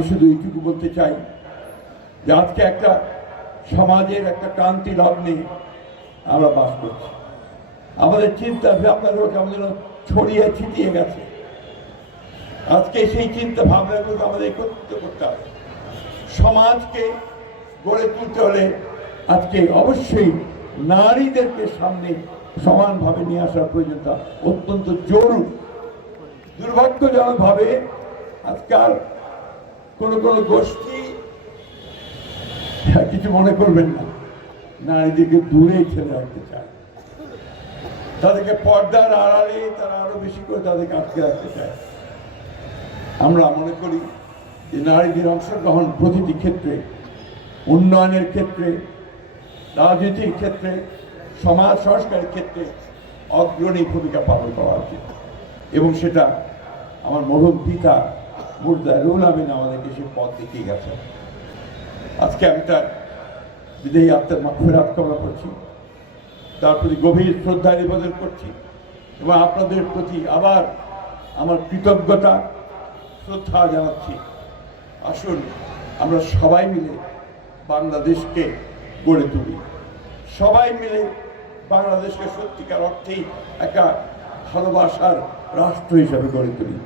আমি শুধু এইটুকু বলতে চাই যে আজকে একটা সমাজের একটা ক্রান্তি লগ্নে আমরা বাস করছি। আমাদের চিন্তা ভাবনাগুলো কেমন যেন ছড়িয়ে ছিটিয়ে গেছে। আজকে সেই চিন্তা ভাবনাগুলো আমাদের একত্রিত করতে হবে। সমাজকে গড়ে তুলতে হলে আজকে অবশ্যই নারীদেরকে সামনে সমানভাবে নিয়ে আসার প্রয়োজনটা অত্যন্ত জরুরি। দুর্ভাগ্যজনকভাবে আজকাল কোনো গোষ্ঠী, কিছু মনে করবেন না, নারীদেরকে দূরে ছেড়ে রাখতে চায়, তাদেরকে পর্দার আড়ালে তারা আরো বেশি করে তাদেরকে আটকে রাখতে চায়। আমরা মনে করি যে নারীদের অংশগ্রহণ প্রতিটি ক্ষেত্রে, উন্নয়নের ক্ষেত্রে, রাজনীতির ক্ষেত্রে, সমাজ সংস্কারের ক্ষেত্রে অগ্রণী ভূমিকা পালন করা উচিত। এবং সেটা আমার মরহুম পিতা মুর্তজা রুহুল আমিন আমাদেরকে সেই পথ দেখিয়ে গেছেন। আজকে আমি তার বিদেহী আত্মার মাগফিরাত কামনা করছি, তার প্রতি গভীর শ্রদ্ধা নিবেদন করছি এবং আপনাদের প্রতি আবার আমার কৃতজ্ঞতা শ্রদ্ধা জানাচ্ছি। আসুন আমরা সবাই মিলে বাংলাদেশকে গড়ে তুলি, সবাই মিলে বাংলাদেশকে সত্যিকার অর্থেই একটা ভালোবাসার রাষ্ট্র হিসাবে গড়ে তুলি।